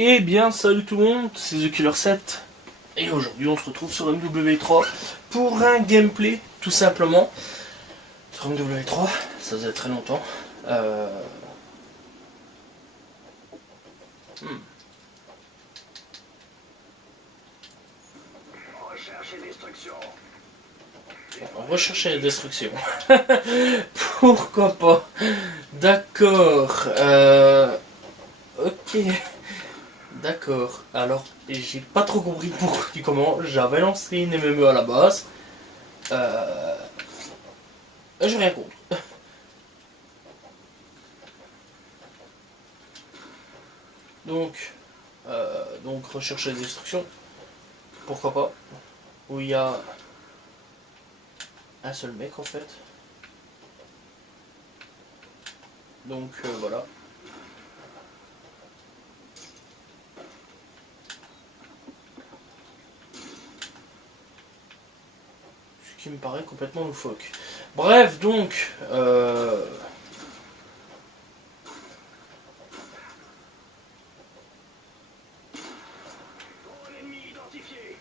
Eh bien, salut tout le monde, c'est The Killer 7 et aujourd'hui on se retrouve sur MW3 pour un gameplay tout simplement. Sur MW3, ça faisait très longtemps. Hmm. Recherche et destruction. Rechercher la destruction. Pourquoi pas. D'accord. Ok. D'accord. Alors, j'ai pas trop compris pourquoi du comment. J'avais lancé une MME à la base. J'ai rien contre. Donc recherche et destruction. Pourquoi pas. Où il y a un seul mec en fait. Donc voilà. Ce qui me paraît complètement loufoque. Bref, donc... Ennemi identifié.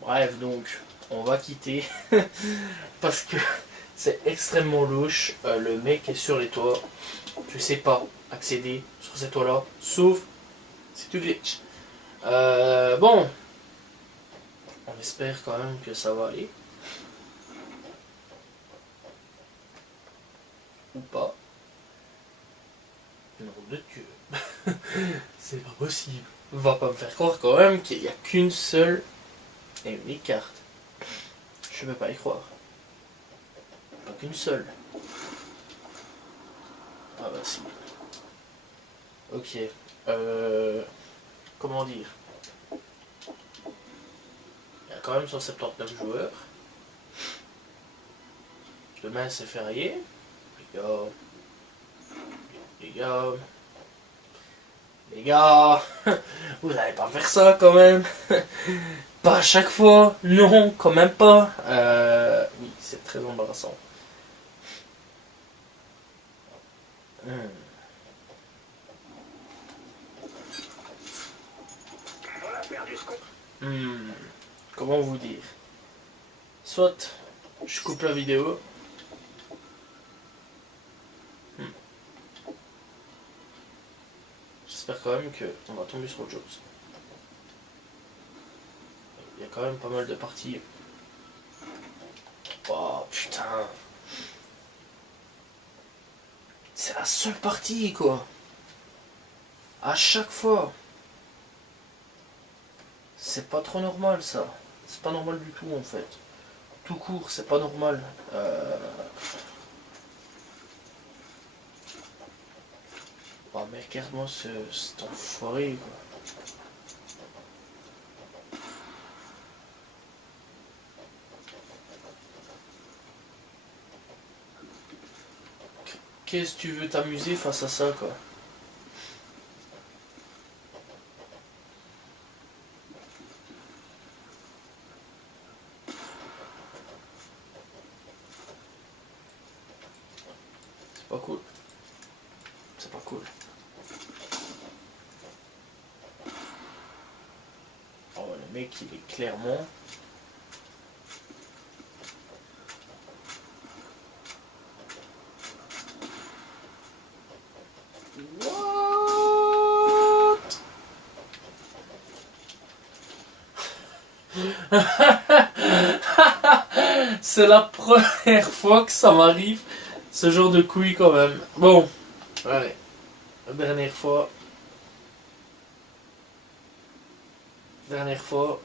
Bref, donc, on va quitter. Parce que c'est extrêmement louche. Le mec est sur les toits. Je sais pas accéder sur ces toits-là. Sauf si tu glitch. Bon. On espère quand même que ça va aller. Ou pas. Nom de Dieu. C'est pas possible. Va pas me faire croire quand même qu'il n'y a qu'une seule et unique carte. Je peux pas y croire. Pas qu'une seule. Ah bah si. Ok. Comment dire? Il y a quand même 179 joueurs. Demain c'est férié. Les gars. Les gars. Les gars. Vous allez pas faire ça quand même. Pas à chaque fois. Non, quand même pas. Oui, c'est très embarrassant. On a perdu ce con. Comment vous dire? Soit je coupe la vidéo. J'espère quand même qu'on va tomber sur autre chose. Il y a quand même pas mal de parties. Oh putain. C'est la seule partie quoi. À chaque fois. C'est pas trop normal ça. C'est pas normal du tout en fait. Tout court, c'est pas normal. Oh mais regarde-moi cet enfoiré quoi. Qu'est-ce que tu veux t'amuser face à ça quoi? C'est pas cool. C'est pas cool. Oh le mec il est clairement... C'est la première fois que ça m'arrive, ce genre de couille quand même. Bon, allez, la dernière fois. Dernière fois.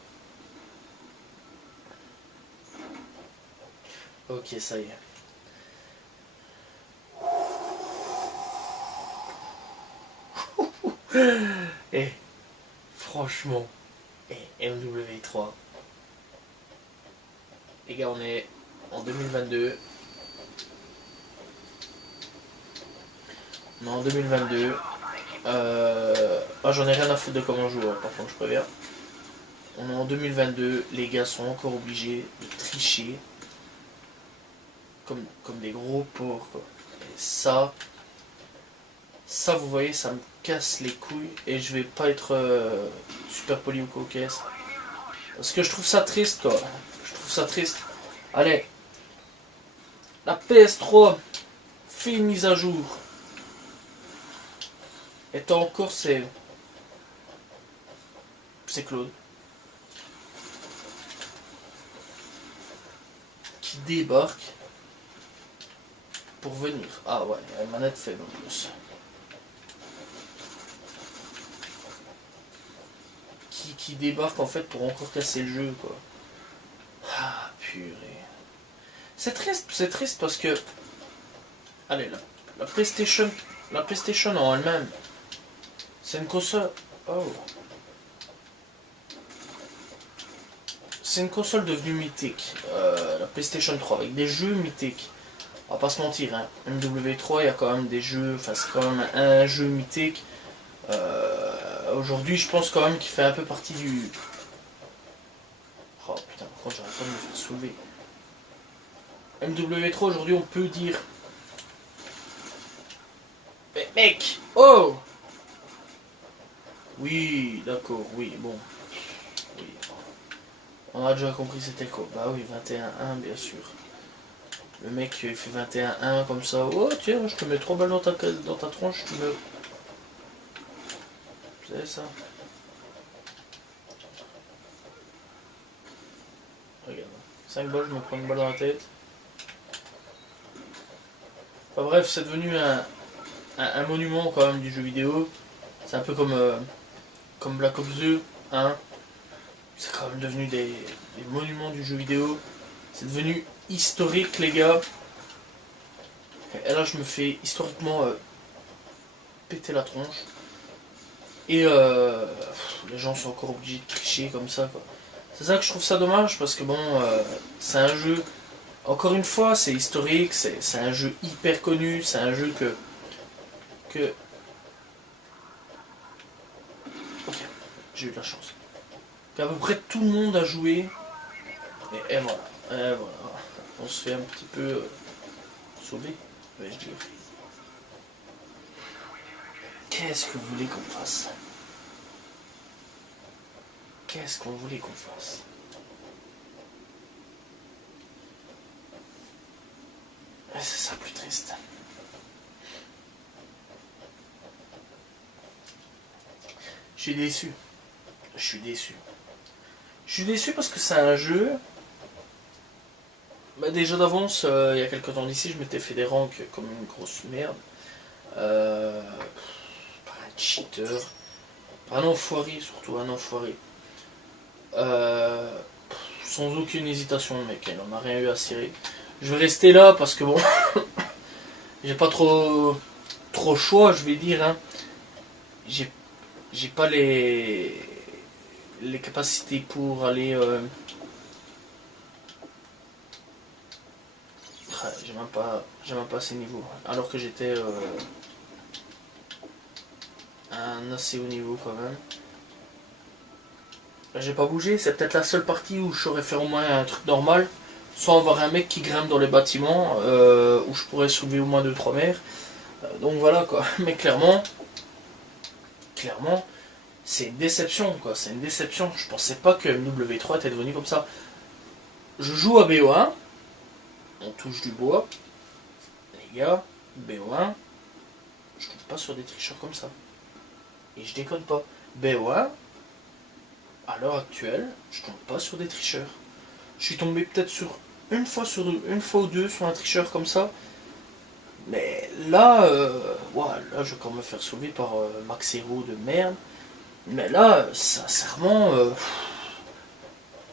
Ok, ça y est. Et franchement, et MW3. Les gars, on est en 2022. On est en 2022. J'en ai rien à foutre de comment je joue, hein, par contre, je préviens. On est en 2022, les gars sont encore obligés de tricher comme des gros porcs, quoi. Et ça, Ça, vous voyez, ça me casse les couilles. Et je vais pas être super poli ou cocasse. Parce que je trouve ça triste, quoi. Je trouve ça triste. Allez. La PS3 fait une mise à jour. Et t'as encore c'est Claude. Qui débarque. Pour venir. Ah ouais, il y a une manette faible en plus. Qui débarque en fait pour encore casser le jeu, quoi. Ah purée. C'est triste parce que... Allez, la PlayStation en elle-même, c'est une console... Oh. C'est une console devenue mythique, la PlayStation 3, avec des jeux mythiques. On va pas se mentir, hein. MW3, il y a quand même des jeux, enfin c'est quand même un jeu mythique. Aujourd'hui, je pense quand même qu'il fait un peu partie du... Oh putain, par contre, j'arrête pas de me faire soulever. MW3, aujourd'hui, on peut dire... Mais mec! Oh! Oui, d'accord, oui, bon. Oui. On a déjà compris c'était quoi. Bah oui, 21-1, bien sûr. Le mec, il fait 21-1 comme ça. Oh tiens, je te mets 3 balles dans ta tronche, tu meurs. Vous savez ça? Regarde. 5 balles, je me prends une balle dans la tête. Enfin bref, c'est devenu un monument quand même du jeu vidéo. C'est un peu comme Black Ops 2, hein. C'est quand même devenu des monuments du jeu vidéo. C'est devenu historique, les gars. Et là, je me fais historiquement péter la tronche. Et les gens sont encore obligés de tricher comme ça, quoi. C'est ça que je trouve ça dommage, parce que bon, c'est un jeu... Encore une fois, c'est historique, c'est un jeu hyper connu, c'est un jeu que... Ok, j'ai eu de la chance. Qu'à peu près tout le monde a joué. Et voilà, et voilà. On se fait un petit peu sauver, vais-je dire. Qu'est-ce que vous voulez qu'on fasse? Qu'est-ce qu'on voulait qu'on fasse? Et c'est ça plus triste. Je suis déçu. Je suis déçu. Je suis déçu parce que c'est un jeu... Bah déjà d'avance, il y a quelques temps d'ici, je m'étais fait des ranks comme une grosse merde. Par un cheater. Par un enfoiré, surtout un enfoiré. Sans aucune hésitation, le mec, il en a rien eu à cirer. Je vais rester là parce que bon... j'ai pas trop choix, je vais dire. Hein. J'ai pas les capacités pour aller... J'ai même pas ces niveaux. Alors que j'étais à un assez haut niveau quand même. Là, j'ai pas bougé, c'est peut-être la seule partie où je saurais faire au moins un truc normal. Sans avoir un mec qui grimpe dans les bâtiments, où je pourrais soulever au moins 2-3 mètres. Donc voilà quoi. Mais clairement, c'est une déception quoi. C'est une déception. Je pensais pas que MW3 était devenu comme ça. Je joue à BO1. On touche du bois. Les gars, BO1, je tombe pas sur des tricheurs comme ça. Et je déconne pas. BO1, à l'heure actuelle, je tombe pas sur des tricheurs. Je suis tombé peut-être une fois ou deux sur un tricheur comme ça. Mais là, là, je vais encore me faire sauver par Max Hero de merde. Mais là, sincèrement,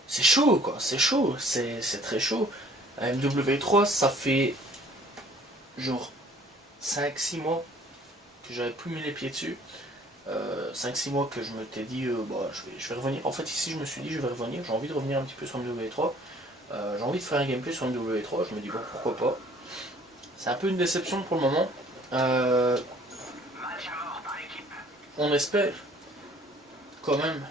c'est chaud quoi, c'est chaud, c'est très chaud. MW3, ça fait genre 5-6 mois que j'avais plus mis les pieds dessus. 5-6 mois que je m'étais dit, je vais revenir. En fait, ici, je me suis dit, je vais revenir. J'ai envie de revenir un petit peu sur MW3. J'ai envie de faire un gameplay sur MW3. Je me dis, bon, pourquoi pas. C'est un peu une déception pour le moment. On espère quand même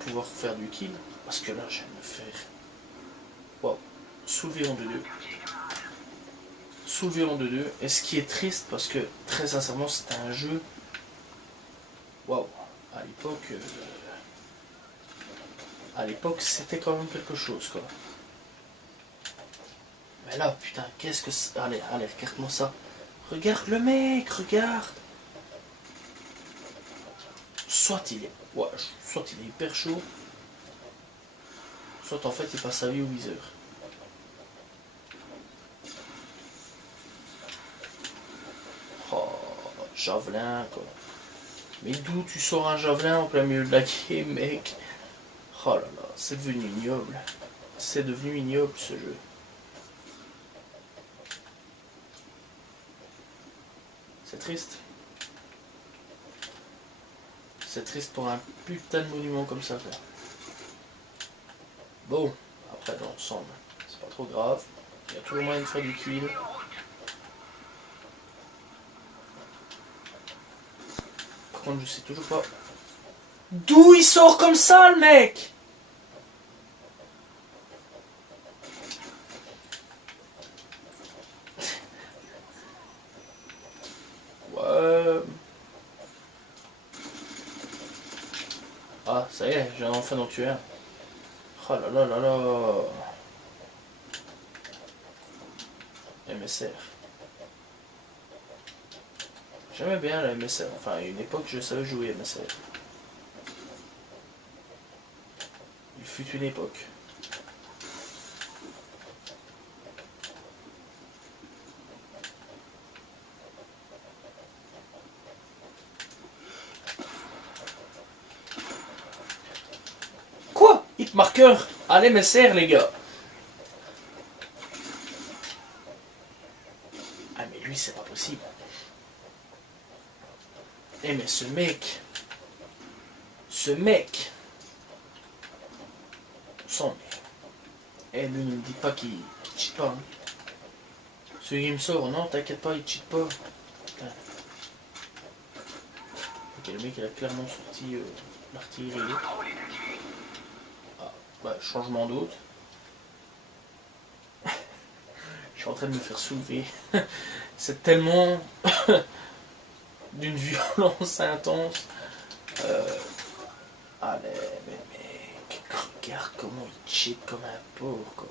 pouvoir faire du kill. Parce que là, je vais me faire soulever en 2-2. soulever en 2-2. Et ce qui est triste, parce que très sincèrement, c'était un jeu. Waouh! À l'époque, c'était quand même quelque chose, quoi. Mais là, putain, qu'est-ce que c'est. Allez, regarde-moi ça. Regarde le mec, regarde. Soit il est. Ouais, soit il est hyper chaud. Soit en fait il passe sa vie au viseur. Oh, javelin quoi. Mais d'où tu sors un javelin en plein milieu de la game, mec? Oh là là, c'est devenu ignoble. C'est devenu ignoble ce jeu. C'est triste. C'est triste pour un putain de monument comme ça, quoi. Bon, après dans l'ensemble, c'est pas trop grave. Il y a toujours moyen de faire du kill. Par contre, je sais toujours pas d'où il sort comme ça, le mec. Ouais. Ah, ça y est, j'ai enfin d'en tuer un. Oh là là là là. MSR. J'aimais bien la MSR. Enfin, à une époque, je savais jouer MSR. Il fut une époque. Quoi? Hitmarker à l'MSR, les gars. Ah, mais lui, c'est pas possible. Eh, mais ce mec. Sans mais. Eh, lui, ne me dit pas qu'il cheat pas. Hein. Celui qui me sort, non, t'inquiète pas, il cheat pas. Putain. Ok, le mec, il a clairement sorti l'artillerie. Ah, bah, changement d'autre. Je suis en train de me faire soulever. C'est tellement d'une violence intense. Allez, mais mec, regarde comment il cheat comme un pauvre, quoi.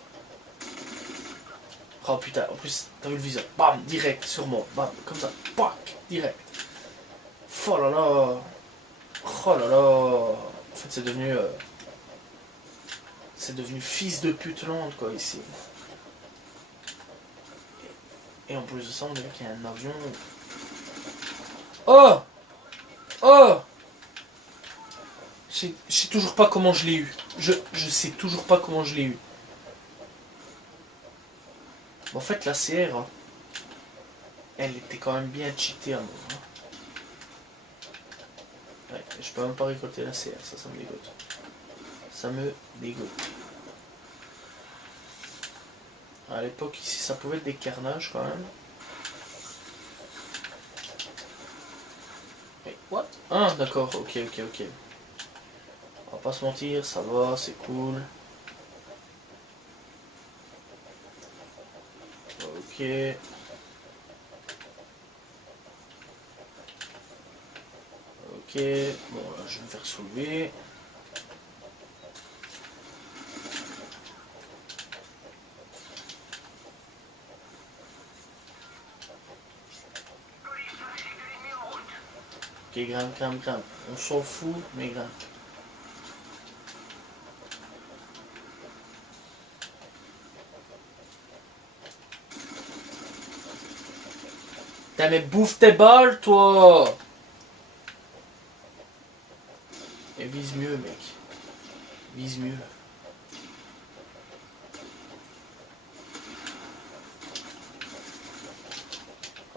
Oh putain, en plus, t'as vu le viseur, bam, direct sur moi, bam, comme ça, pac, direct. Oh là là, oh là là. En fait, c'est devenu fils de pute lente, quoi, ici. Et en plus de ça, on dirait qu'il y a un avion. Oh! Oh! Je sais toujours pas comment je l'ai eu. Je sais toujours pas comment je l'ai eu. En fait, la CR, elle était quand même bien cheatée à moi. Hein. Ouais, je peux même pas récolter la CR, ça me dégoûte. Ça me dégoûte. À l'époque, ici, ça pouvait être des carnages quand même. Mais what? Ah, d'accord, ok. On va pas se mentir, ça va, c'est cool. Ok. Ok, bon là je vais me faire soulever. Ok, grimpe. On s'en fout, mais grimpe. Putain mais bouffe tes balles toi. Et vise mieux mec. Vise mieux.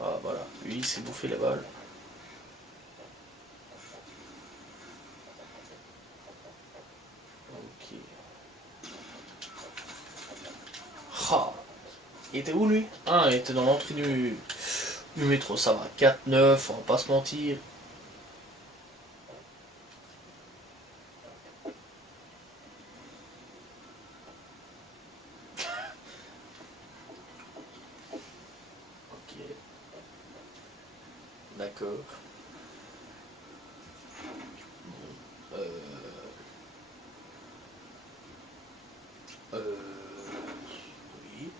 Ah voilà, lui il s'est bouffé les balles. Ok. Ah. Il était où lui? Ah, il était dans l'entrée du métro, ça va. 4-9, on va pas se mentir. D'accord. Bon, oui.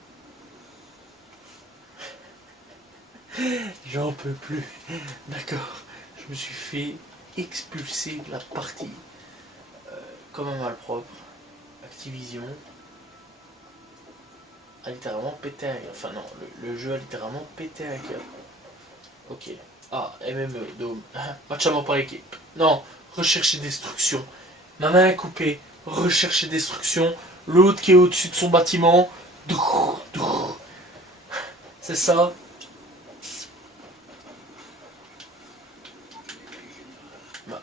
J'en peux plus. D'accord. Je me suis fait expulser de la partie. Comme un malpropre. Activision a littéralement pété un câble. Enfin non, le jeu a littéralement pété un câble. Ok. Ah, MME, Dome. Match avant par équipe. Non, recherche et destruction. Ma main est coupée. Recherche et destruction. L'autre qui est au-dessus de son bâtiment. C'est ça.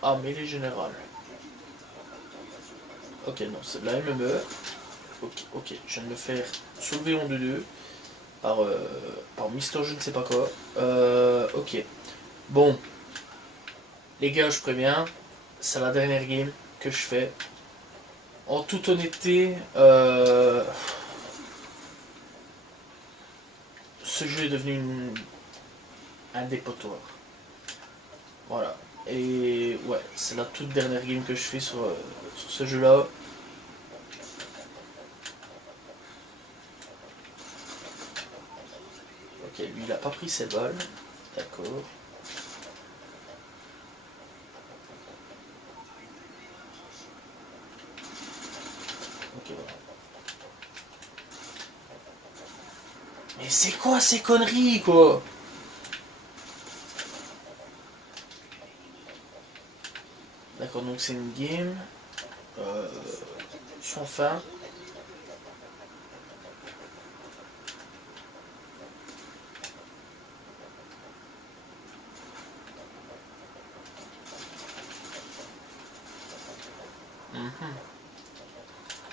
Ah, mais les générales. Ok, non, c'est de la MME. Ok, je viens de me faire soulever en 2-2 par Mister je ne sais pas quoi. Ok. Bon, les gars, je préviens, c'est la dernière game que je fais. En toute honnêteté, ce jeu est devenu un dépotoir. Voilà. Et ouais, c'est la toute dernière game que je fais sur ce jeu-là. Ok, lui il a pas pris ses balles. D'accord. Ok, voilà. Mais c'est quoi ces conneries, quoi? D'accord, donc c'est une game sans fin.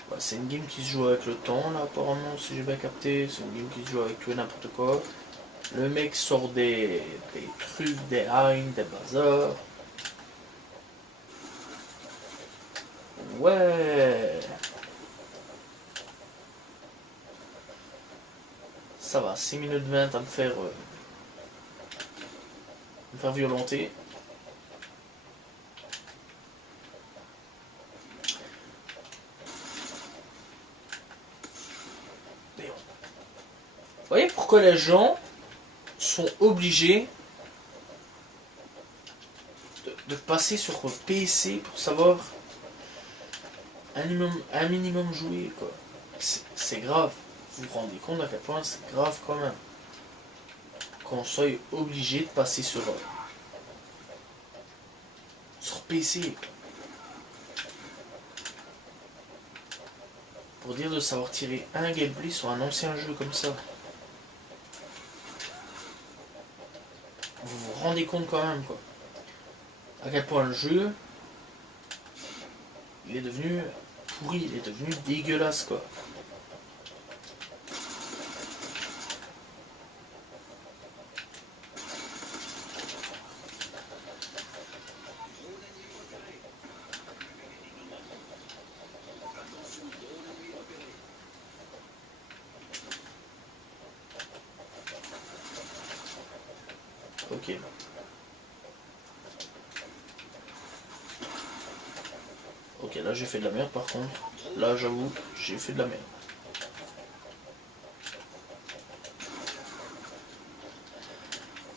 Bah, c'est une game qui se joue avec le temps, là, apparemment, si j'ai bien capté. C'est une game qui se joue avec tout et n'importe quoi. Le mec sort des trucs, des haines, des bazars. Ouais. Ça va, 6 minutes 20 à me faire violenter. Mais bon. Vous voyez pourquoi les gens sont obligés de passer sur PC pour savoir un minimum jouer, quoi. C'est grave. Vous vous rendez compte à quel point c'est grave quand même. Qu'on soit obligé de passer sur PC. Pour dire de savoir tirer un gameplay sur un ancien jeu comme ça. Vous vous rendez compte quand même, quoi. À quel point le jeu, il est devenu pourri, il est devenu dégueulasse, quoi. Ok. Ok, là j'ai fait de la merde par contre. Là j'avoue, j'ai fait de la merde.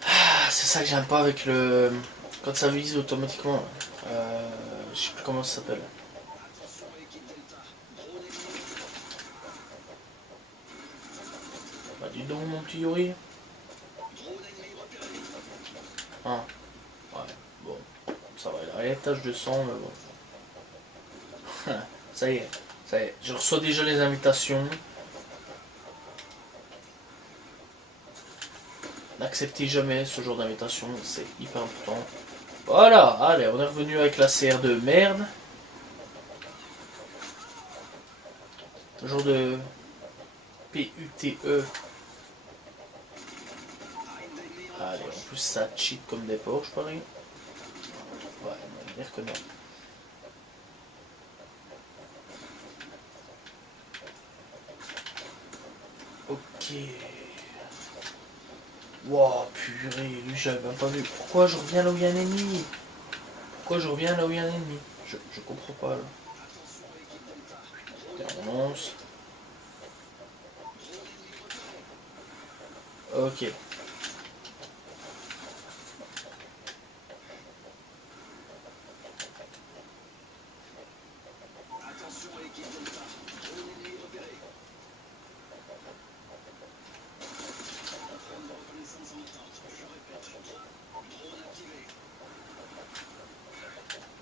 Ah, c'est ça que j'aime pas avec le... Quand ça vise automatiquement. Je sais plus comment ça s'appelle. Bah dis donc mon petit Yuri. Ah, ouais, bon. Ça va, il a les taches de sang, mais bon. Ça y est, ça y est. Je reçois déjà les invitations. N'acceptez jamais ce genre d'invitation, c'est hyper important. Voilà, allez, on est revenu avec la CR2 merde. Toujours de PUTE. Allez, en plus ça cheat comme des porcs, je parie. Ouais, on va dire que non. Ok. Wow, purée, lui j'avais même pas vu. Pourquoi je reviens là où il y a un ennemi? Pourquoi je reviens là où il y a un ennemi? Je comprends pas là. On lance. Ok.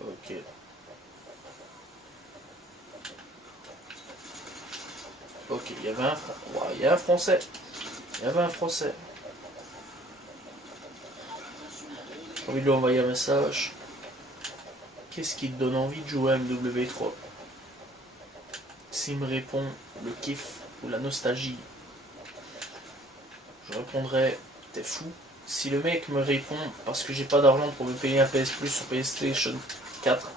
Ok. Ok, il y avait un Français. Wow, il y a un Français. Il y avait un Français. J'ai envie de lui envoyer un message. Qu'est-ce qui te donne envie de jouer à MW3? S'il me répond le kiff ou la nostalgie, je répondrai t'es fou. Si le mec me répond parce que j'ai pas d'argent pour me payer un PS Plus sur PlayStation 4,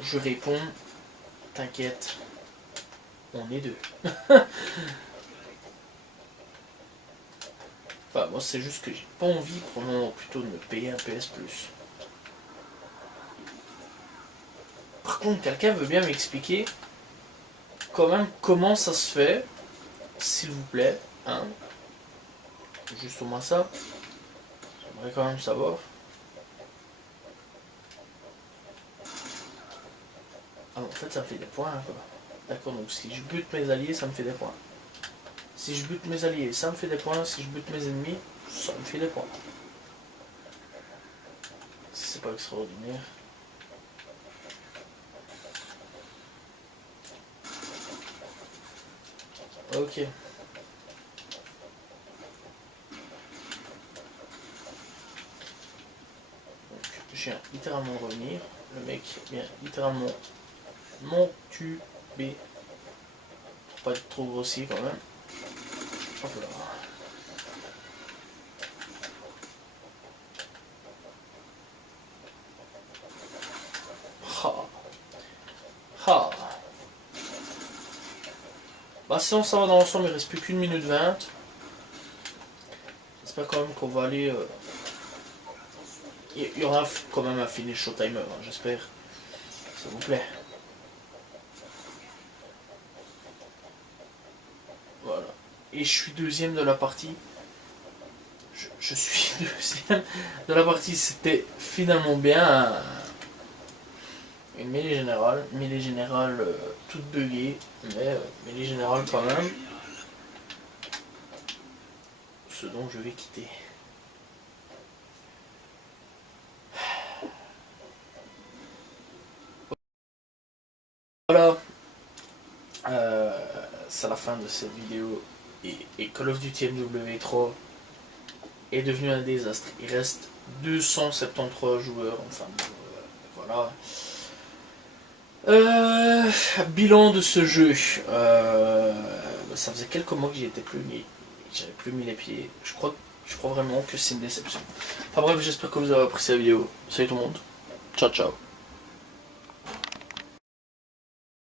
je réponds t'inquiète, on est deux. Enfin, moi c'est juste que j'ai pas envie pour le moment plutôt de me payer un PS Plus. Par contre, quelqu'un veut bien m'expliquer quand même comment ça se fait, s'il vous plaît, hein? Juste au moins ça. J'aimerais quand même savoir. Ah, en fait, ça me fait des points, quoi. D'accord, donc si je bute mes alliés, ça me fait des points. Si je bute mes alliés, ça me fait des points. Si je bute mes ennemis, ça me fait des points. C'est pas extraordinaire. Ok. Donc, je viens littéralement de revenir. Le mec vient littéralement m'entuber. Pour pas être trop grossier quand même. Hop là. Ha. Ha. Bah sinon ça va dans l'ensemble, il reste plus qu'une minute 20. J'espère quand même qu'on va aller... Il y aura quand même un finish show timer, hein, j'espère. S'il vous plaît. Voilà. Et je suis deuxième de la partie. Je suis deuxième de la partie. C'était finalement bien une mêlée générale. Mêlée générale toute buggée. Mais mêlée générale quand même. Ce dont je vais quitter. Voilà. C'est la fin de cette vidéo. Et Call of Duty MW3 est devenu un désastre. Il reste 273 joueurs. Enfin, voilà. Bilan de ce jeu. Ça faisait quelques mois que j'y étais plus mis. J'avais plus mis les pieds. Je crois vraiment que c'est une déception. Enfin bref, j'espère que vous avez apprécié la vidéo. Salut tout le monde. Ciao ciao.